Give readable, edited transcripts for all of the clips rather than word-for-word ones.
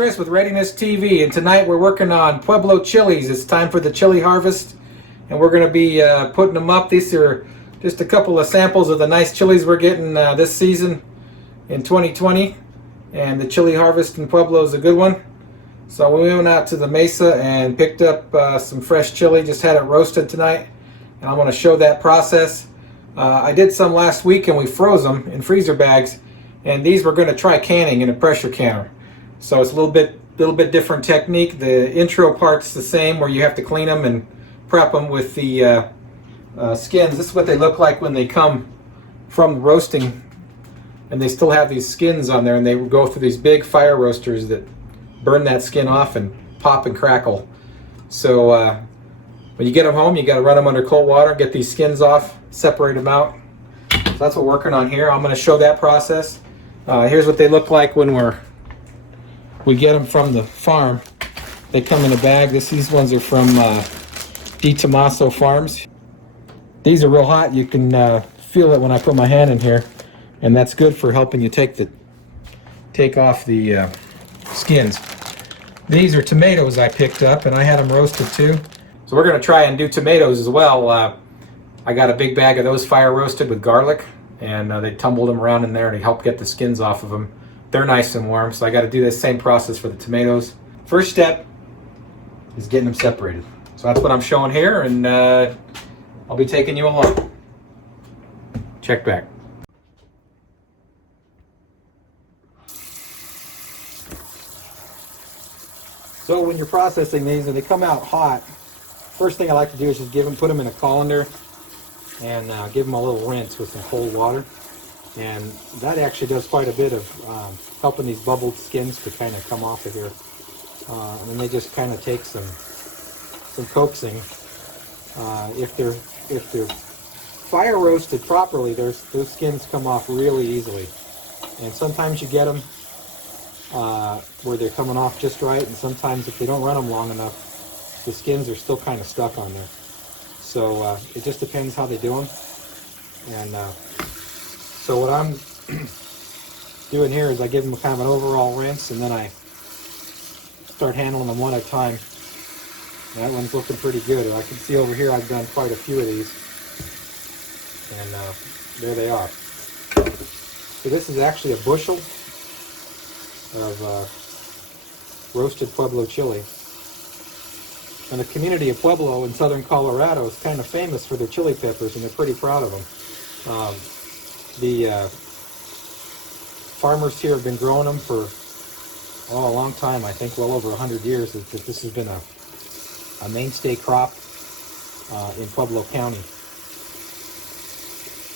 Chris with Readiness TV, and tonight we're working on Pueblo chilies. It's time for the chili harvest, and we're going to be putting them up. These are just a couple of samples of the nice chilies we're getting this season in 2020, and the chili harvest in Pueblo is a good one. So we went out to the mesa and picked up some fresh chili, just had it roasted tonight, and I'm going to show that process. I did some last week and we froze them in freezer bags, and these we're going to try canning in a pressure canner. So it's a little bit different technique. The intro part's the same, where you have to clean them and prep them with the skins. This is what they look like when they come from roasting, and they still have these skins on there, and they go through these big fire roasters that burn that skin off and pop and crackle. So when you get them home, you got to run them under cold water, get these skins off, separate them out. So that's what we're working on here. I'm going to show that process. Here's what they look like when we get them from the farm. They come in a bag. These ones are from Di Tomaso Farms. These are real hot. You can feel it when I put my hand in here, and that's good for helping you take off the skins. These are tomatoes I picked up, and I had them roasted too. So we're going to try and do tomatoes as well. I got a big bag of those fire roasted with garlic, and they tumbled them around in there to help get the skins off of them. They're nice and warm, so I got to do this same process for the tomatoes. First step is getting them separated. So that's what I'm showing here, and I'll be taking you along. Check back. So when you're processing these and they come out hot, first thing I like to do is just put them in a colander and give them a little rinse with some cold water. And that actually does quite a bit of helping these bubbled skins to kind of come off of here. And then they just kind of take some coaxing. If they're fire roasted properly, those skins come off really easily. And sometimes you get them where they're coming off just right, and sometimes if they don't run them long enough, the skins are still kind of stuck on there. So it just depends how they do them. And so what I'm doing here is I give them kind of an overall rinse, and then I start handling them one at a time. That one's looking pretty good. I can see over here I've done quite a few of these, and there they are. So this is actually a bushel of roasted Pueblo chili. And the community of Pueblo in southern Colorado is kind of famous for their chili peppers, and they're pretty proud of them. The farmers here have been growing them for a long time. I think well over 100 years. This has been a mainstay crop in Pueblo County.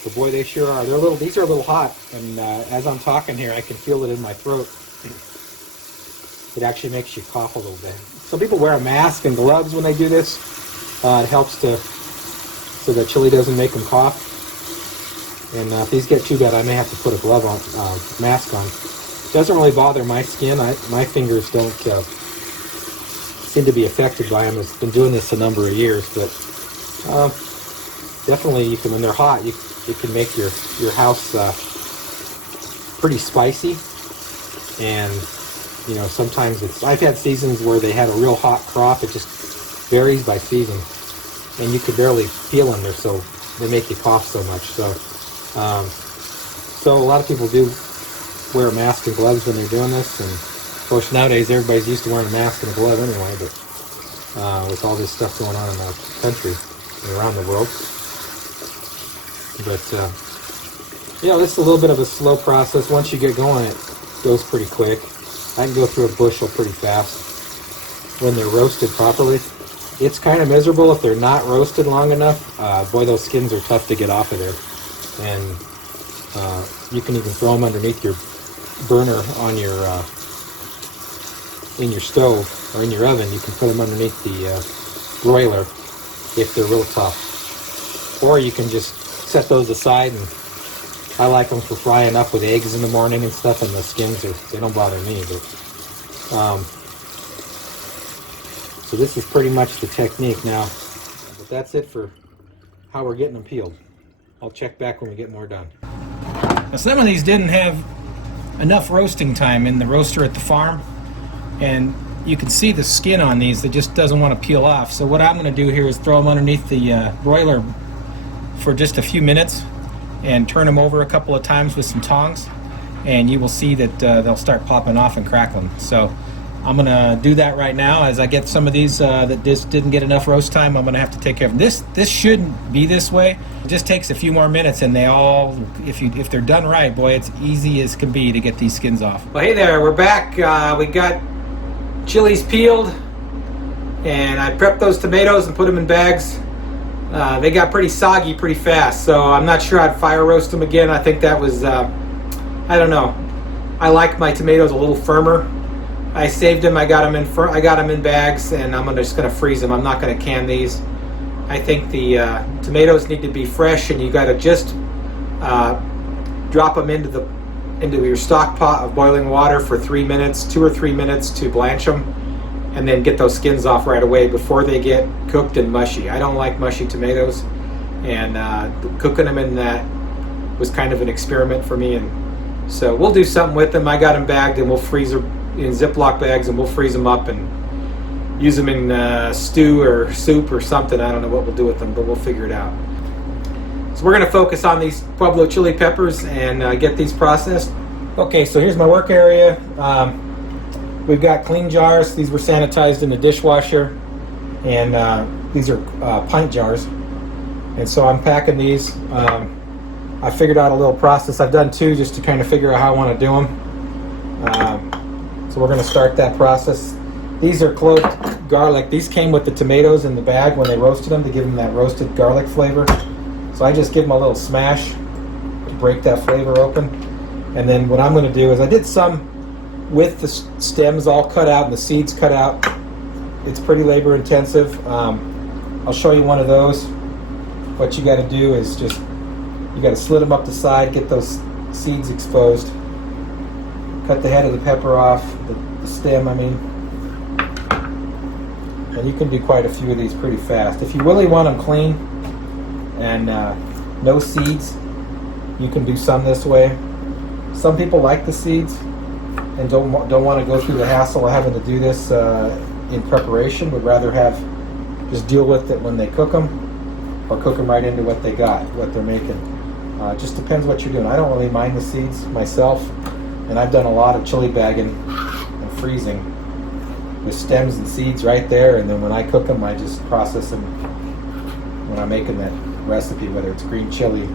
So boy, they sure are. These are a little hot, and as I'm talking here, I can feel it in my throat. It actually makes you cough a little bit. Some people wear a mask and gloves when they do this. It helps so the chili doesn't make them cough. And if these get too bad, I may have to put a glove on, mask on. It doesn't really bother my skin. My fingers don't seem to be affected by them. I've been doing this a number of years, but definitely when they're hot, it can make your house pretty spicy. And sometimes I've had seasons where they had a real hot crop. It just varies by season, and you could barely feel them. So they make you cough so much. So a lot of people do wear a mask and gloves when they're doing this, and of course nowadays everybody's used to wearing a mask and a glove anyway, but with all this stuff going on in the country and around the world. But this is a little bit of a slow process. Once you get going, it goes pretty quick. I can go through a bushel pretty fast when they're roasted properly. It's kind of miserable if they're not roasted long enough. Boy, those skins are tough to get off of there. And you can even throw them underneath your burner on in your stove or in your oven. You can put them underneath the broiler if they're real tough. Or you can just set those aside, and I like them for frying up with eggs in the morning and stuff, and the skins they don't bother me. But so this is pretty much the technique now. But that's it for how we're getting them peeled. I'll check back when we get more done. Now some of these didn't have enough roasting time in the roaster at the farm, and you can see the skin on these that just doesn't want to peel off. So what I'm going to do here is throw them underneath the broiler for just a few minutes and turn them over a couple of times with some tongs, and you will see that they'll start popping off and crackling. So I'm going to do that right now. As I get some of these that just didn't get enough roast time, I'm going to have to take care of them. This shouldn't be this way. It just takes a few more minutes, and they all, if they're done right, boy, it's easy as can be to get these skins off. Well, hey there, we're back. We got chilies peeled, and I prepped those tomatoes and put them in bags. They got pretty soggy pretty fast, so I'm not sure I'd fire roast them again. I think that was, I don't know. I like my tomatoes a little firmer. I saved them. I got them in bags, and I'm just going to freeze them. I'm not going to can these. I think the tomatoes need to be fresh, and you got to just drop them into your stock pot of boiling water for 3 minutes, 2 or 3 minutes to blanch them, and then get those skins off right away before they get cooked and mushy. I don't like mushy tomatoes, and cooking them in that was kind of an experiment for me, and so we'll do something with them. I got them bagged, and we'll freeze them in Ziploc bags, and we'll freeze them up and use them in stew or soup or something. I don't know what we'll do with them, but we'll figure it out. So we're going to focus on these Pueblo chili peppers and get these processed. Okay, so here's my work area. We've got clean jars. These were sanitized in the dishwasher, and these are pint jars. And so I'm packing these. I figured out a little process. I've done two just to kind of figure out how I want to do them. So we're going to start that process. These are clove garlic. These came with the tomatoes in the bag when they roasted them to give them that roasted garlic flavor. So I just give them a little smash to break that flavor open. And then what I'm going to do is I did some with the stems all cut out and the seeds cut out. It's pretty labor intensive. I'll show you one of those. What you got to do is just, you got to slit them up the side, get those seeds exposed. Cut the head of the pepper off, the stem, I mean. And you can do quite a few of these pretty fast. If you really want them clean and no seeds, you can do some this way. Some people like the seeds and don't want to go through the hassle of having to do this in preparation, would rather just deal with it when they cook them, or cook them right into what they're making. Just depends what you're doing. I don't really mind the seeds myself. And I've done a lot of chili bagging and freezing with stems and seeds right there, and then when I cook them, I just process them when I'm making that recipe, whether it's green chili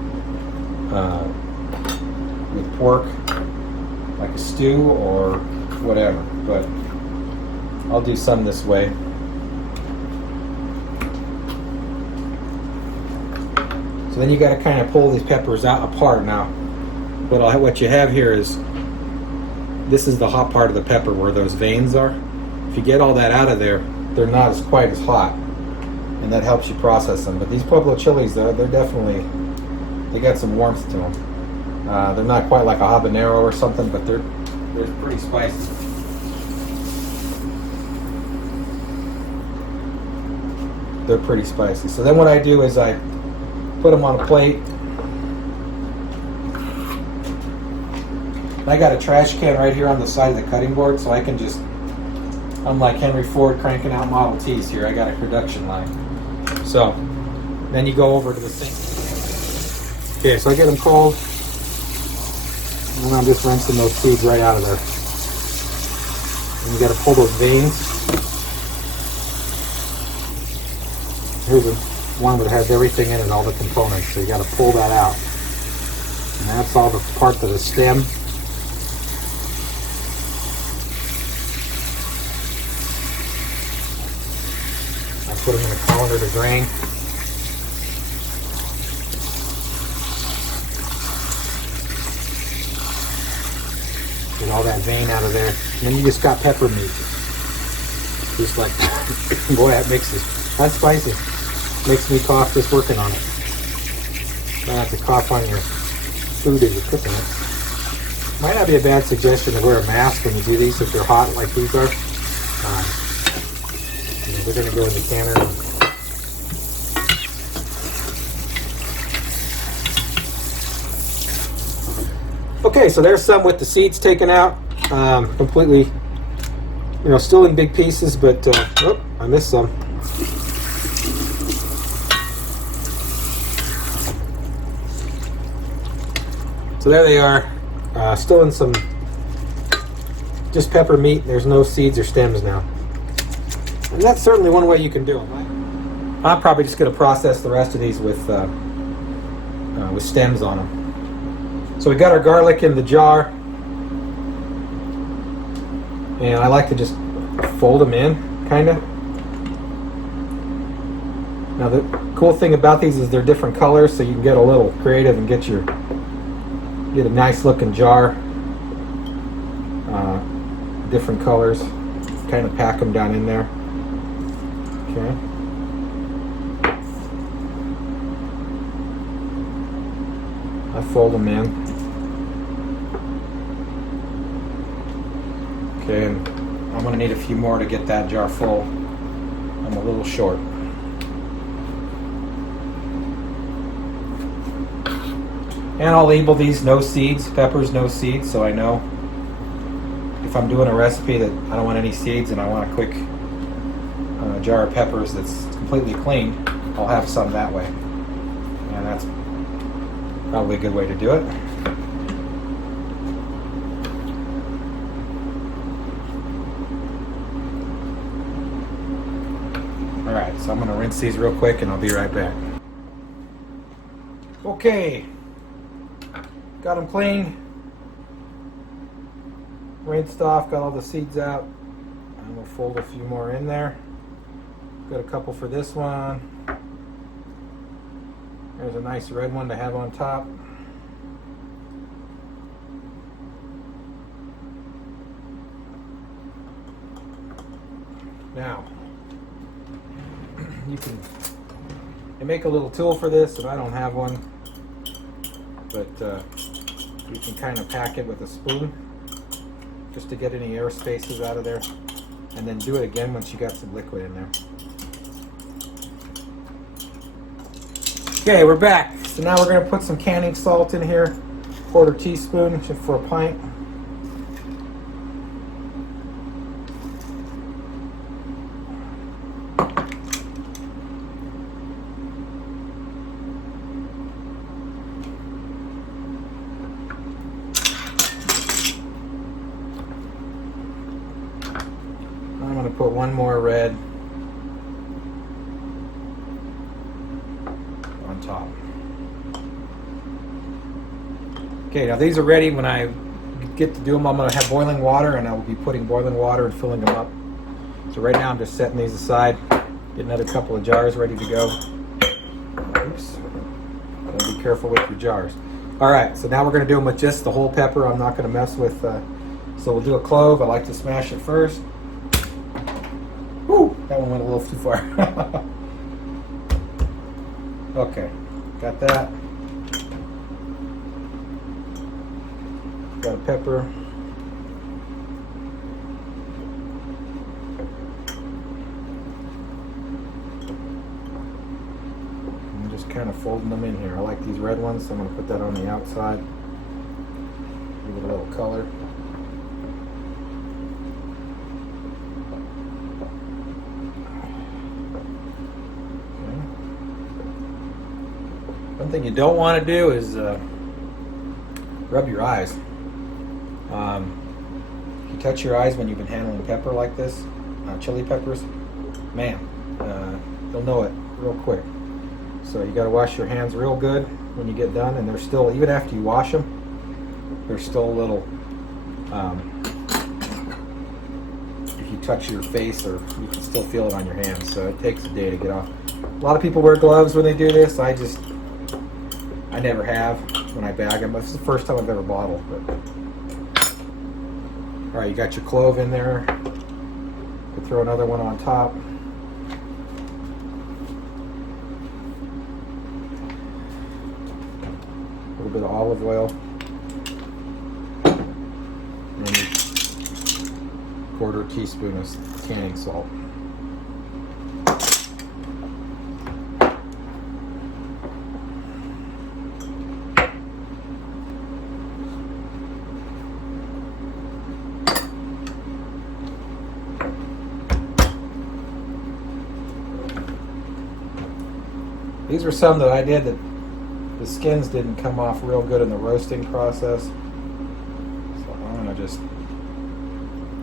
with pork, like a stew, or whatever. But I'll do some this way. So then you got to kind of pull these peppers out apart. Now, what you have here is, this is the hot part of the pepper where those veins are. If you get all that out of there, they're not quite as hot, and that helps you process them. But these Pueblo chilies, they're definitely, they got some warmth to them. They're not quite like a habanero or something, but they're pretty spicy. They're pretty spicy. So then what I do is I put them on a plate. I got a trash can right here on the side of the cutting board, so I can just, unlike Henry Ford cranking out Model Ts here, I got a production line. So then you go over to the sink. Okay, so I get them cold, and I'm just rinsing those seeds right out of there. And you got to pull those veins. Here's one that has everything in it, all the components, so you got to pull that out. And that's all the part of the stem. Put them in a colander to drain. Get all that vein out of there. And then you just got pepper meat. Just like, boy, that's spicy. Makes me cough just working on it. You don't have to cough on your food as you're cooking it. Might not be a bad suggestion to wear a mask when you do these if they're hot like these are. We're going to go in the canner. Okay, so there's some with the seeds taken out, completely You know, still in big pieces, but oh, I missed some. So there they are, still in some just pepper meat. There's no seeds or stems now. And that's certainly one way you can do them. I'm probably just going to process the rest of these with stems on them. So we got our garlic in the jar. And I like to just fold them in, kind of. Now the cool thing about these is they're different colors, so you can get a little creative and get a nice looking jar. Different colors. Kind of pack them down in there. Okay. I fold them in. Okay, and I'm going to need a few more to get that jar full. I'm a little short. And I'll label these no seeds, peppers no seeds, so I know if I'm doing a recipe that I don't want any seeds and I want a quick jar of peppers that's completely clean, I'll have some that way. And that's probably a good way to do it. Alright, so I'm going to rinse these real quick and I'll be right back. Okay, got them clean, rinsed off, got all the seeds out, and we'll fold a few more in there. Got a couple for this one. There's a nice red one to have on top. Now, you make a little tool for this, and I don't have one, but you can kind of pack it with a spoon just to get any air spaces out of there, and then do it again once you got some liquid in there. Okay, we're back. So now we're going to put some canning salt in here, 1/4 teaspoon for a pint. I'm going to put one more red on top. Okay, now these are ready. When I get to do them, I'm going to have boiling water, and I will be putting boiling water and filling them up. So right now I'm just setting these aside, get another couple of jars ready to go. Oops. Gotta be careful with your jars. All right, so now we're going to do them with just the whole pepper. I'm not going to mess with, so we'll do a clove. I like to smash it first. Woo, that one went a little too far. Okay, got that. Got a pepper. I'm just kind of folding them in here. I like these red ones, so I'm going to put that on the outside. Give it a little color. One thing you don't want to do is rub your eyes. If you touch your eyes when you've been handling pepper like this, chili peppers, man, you'll know it real quick. So you got to wash your hands real good when you get done, and they're still, even after you wash them, they're still a little, if you touch your face, or you can still feel it on your hands, so it takes a day to get off. A lot of people wear gloves when they do this. I never have when I bag them. This is the first time I've ever bottled. But all right, you got your clove in there. Could throw another one on top. A little bit of olive oil. And 1/4 teaspoon of canning salt. These are some that I did that the skins didn't come off real good in the roasting process. So I'm going to just,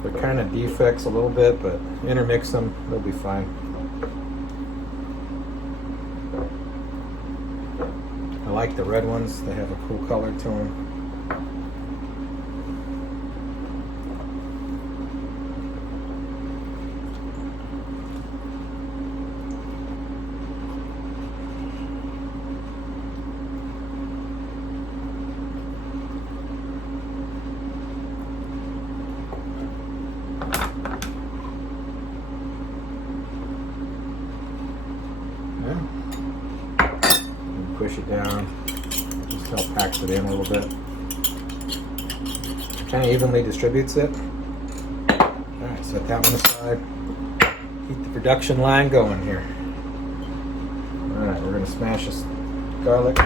they're kind of defects a little bit, but intermix them, they'll be fine. I like the red ones, they have a cool color to them. Push it down, just help packs it in a little bit. Kind of evenly distributes it. Alright, set that one aside. Keep the production line going here. Alright, we're going to smash this garlic.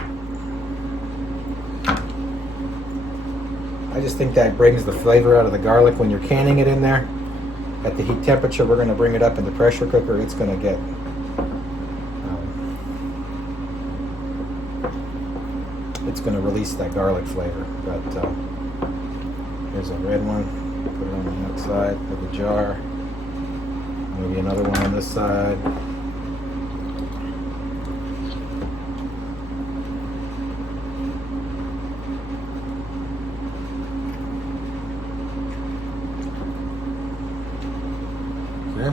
I just think that brings the flavor out of the garlic when you're canning it in there. At the heat temperature, we're going to bring it up in the pressure cooker. It's going to get it's going to release that garlic flavor. But here's a red one. Put it on the outside of the jar. Maybe another one on this side. Yeah.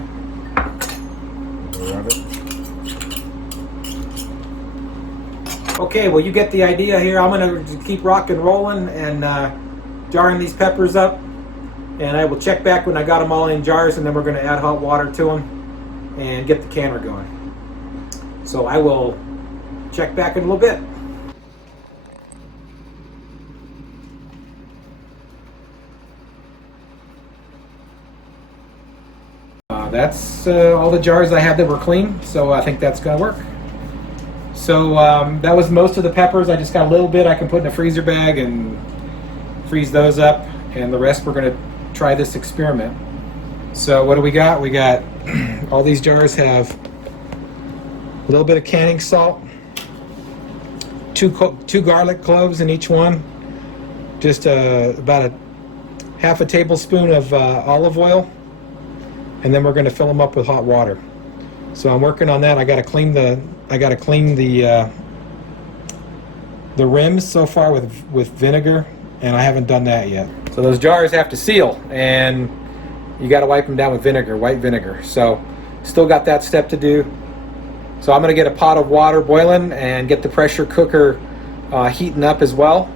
Rub it. Okay, well, you get the idea here. I'm going to keep rock and rolling and jarring these peppers up. And I will check back when I got them all in jars, and then we're going to add hot water to them and get the canner going. So I will check back in a little bit. That's all the jars I had that were clean, so I think that's going to work. So that was most of the peppers. I just got a little bit I can put in a freezer bag and freeze those up, and the rest we're going to try this experiment. So what do we got? We got all these jars have a little bit of canning salt, two garlic cloves in each one, just about half a tablespoon of olive oil, and then we're going to fill them up with hot water. So I'm working on that. I got to clean the rims so far with vinegar, and I haven't done that yet. So those jars have to seal, and you got to wipe them down with vinegar, white vinegar. So still got that step to do. So I'm going to get a pot of water boiling and get the pressure cooker heating up as well,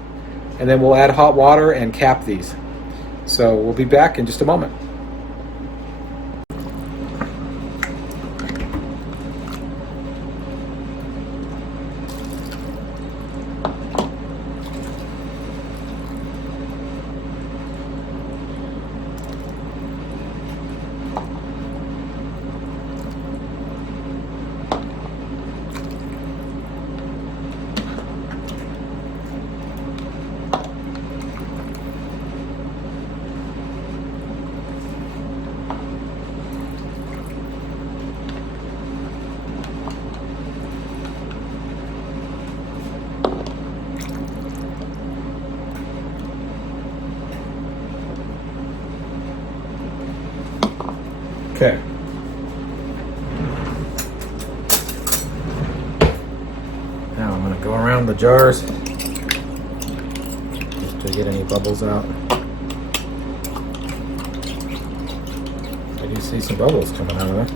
and then we'll add hot water and cap these. So we'll be back in just a moment. Okay. Now I'm going to go around the jars just to get any bubbles out. I do see some bubbles coming out of there.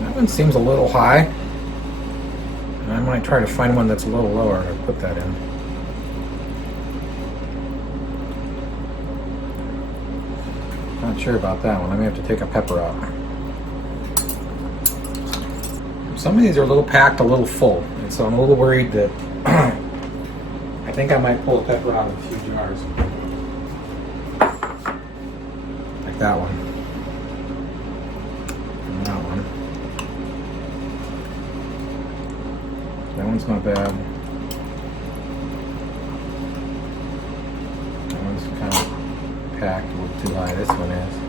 That one seems a little high. And I might try to find one that's a little lower and put that in. Not sure about that one. I may have to take a pepper out. Some of these are a little packed, a little full, and so I'm a little worried that I think I might pull a pepper out of a few jars. Like that one. That one's not bad. That one's kind of packed, a little too high. This one is.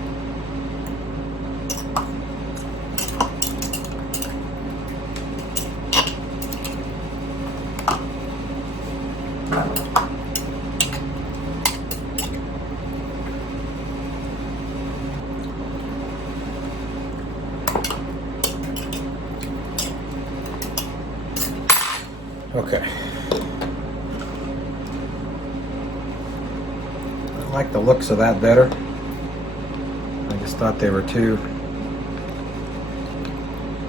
Okay. I like the looks of that better. I just thought they were too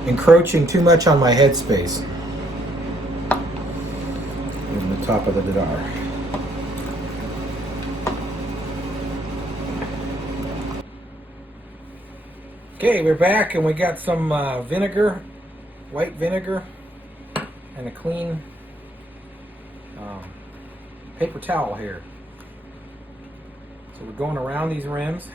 encroaching too much on my headspace in the top of the jar. Okay, we're back and we got some vinegar, white vinegar, and a clean paper towel here. So we're going around these rims.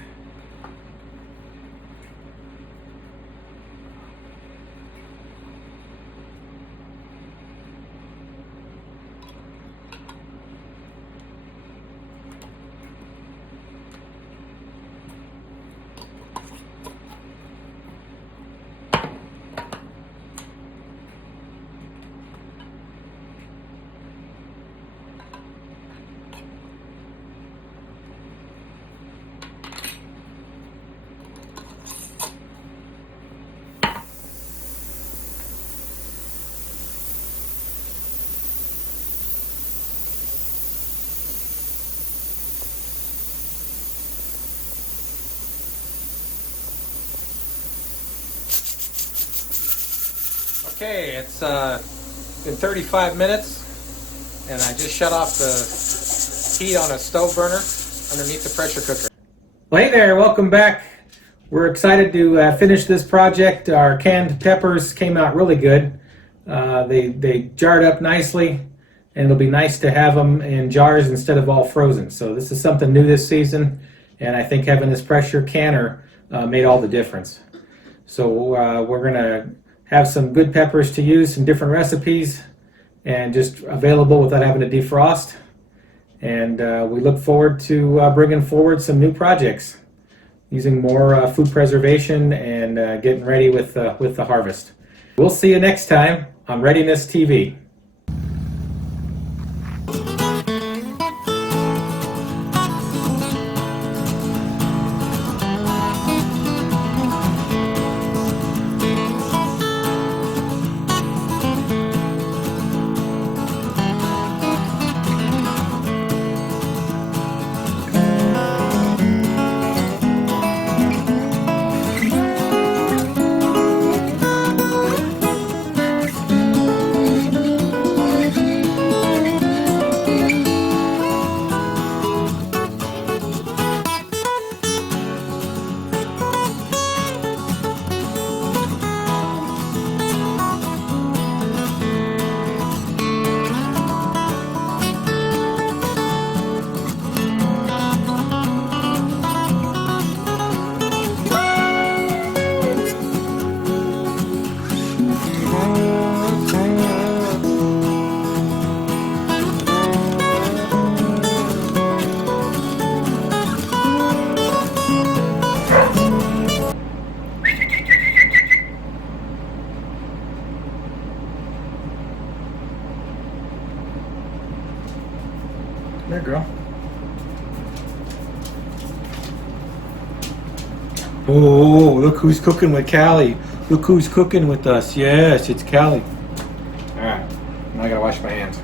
Okay, it's been 35 minutes and I just shut off the heat on a stove burner underneath the pressure cooker. Well, hey there, welcome back. We're excited to finish this project. Our canned peppers came out really good. They jarred up nicely, and it'll be nice to have them in jars instead of all frozen. So this is something new this season, and I think having this pressure canner made all the difference. So we're going to have some good peppers to use, some different recipes, and just available without having to defrost. And we look forward to bringing forward some new projects, using more food preservation and getting ready with the harvest. We'll see you next time on Readiness TV. There, girl. Oh, look who's cooking with Callie. Look who's cooking with us. Yes, it's Callie. All right, now I gotta wash my hands.